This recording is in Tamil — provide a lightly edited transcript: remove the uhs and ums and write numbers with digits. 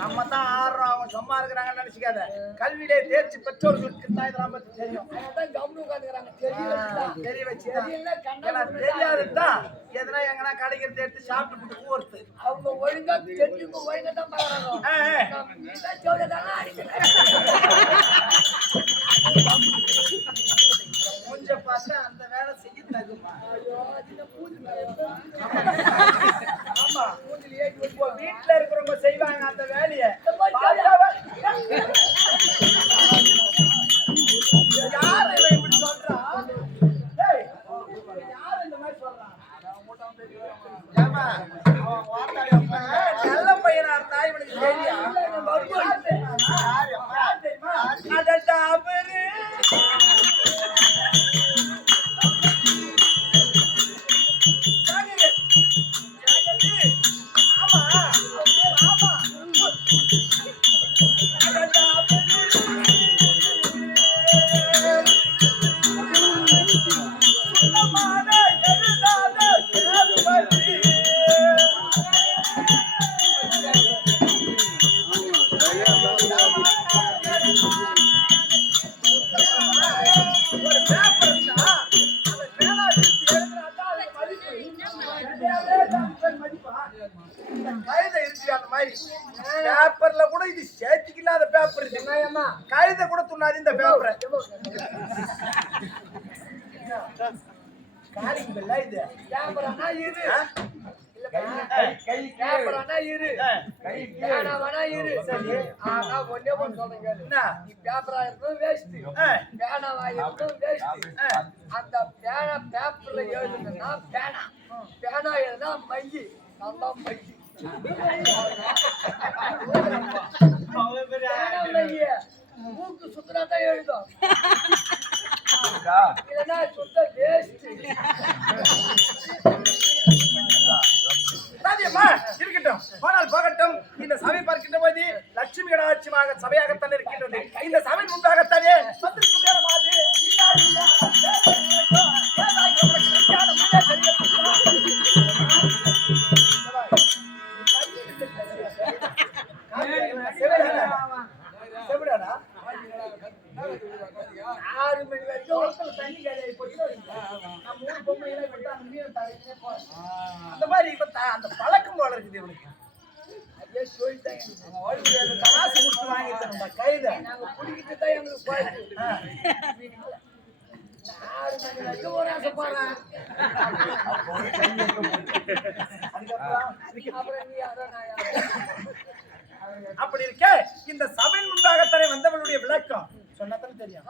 நம்ம தான் ஆடுறோம், அவங்க சும்மா இருக்கிறாங்கன்னு நினைச்சுக்காத. கல்வியிலே தேர்ச்சி பெற்றோர்களுக்கு தான் இதெல்லாம் பத்தி தெரியும். தெரிய வச்சு தெரியாதுதான் எதனா எங்கன்னா கடைக்கிறது எடுத்து சாப்பிட்டு போறது. அவங்க ஒழுங்கா தெரிஞ்சுங்க, ஒழுங்கா தான் கொஞ்சம் பார்த்தா அந்த வேலை செய்ய தகுமா. ஆமா, வீட்டுல இருக்கிறவங்க செய்வாங்க அந்த வேலையை. யாரு இப்படி சொல்றா? யாரு இந்த மாதிரி சொல்றான்? நல்ல பையனா இருந்தா இவனுக்கு தெரியும். அதட்டா அவரு பேப்பர்ல கூட இது சேர்த்துக்கலாத பேப்பர். கழுத கூட துண்ணாது இந்த பேப்பரை. காலிங்கல்ல இது பேப்பரானா இரு, கை பேப்பரானா இரு, கை பேனாவானா இரு. சரி, ஆனா ஒண்ணே ஒண்ணு சொல்றேன் கேளு. நீ பேப்பரா இருக்கும் வேஸ்ட், பேனாவா இருக்கும் வேஸ்ட். அந்த பேனா பேப்பர்ல எழுதுனா பேனா, பேனா எழுதுனா மையி, நல்லா மையி. மூக்கு சுத்தராதான் எழுதும், இல்லைன்னா சுத்த வேஸ்ட். இருக்கட்டும், போனால் போகட்டும். இந்த சபை பார்க்கின்ற போது லட்சுமி கடாட்சியமாக சபையாகத்தான் இருக்கின்றது. இந்த சபை முன்பாகத்தானே அந்த மாதிரி அந்த பழக்கம் போல இருக்குது இவனுக்கு. அதே சொல்லிட்டாங்க, காசு கொடுத்து வாங்கி தரணும் கையில. நாங்க குடிக்கிட்டு தான் எங்களுக்கு போயிட்டு 6 மணி வரைக்கும் ஒரு ஆசை போறேன். அப்படி இருக்க இந்த சபை முன்பாகத்தானே வந்தவனுடைய விளக்கம் சொன்னதானே தெரியும்.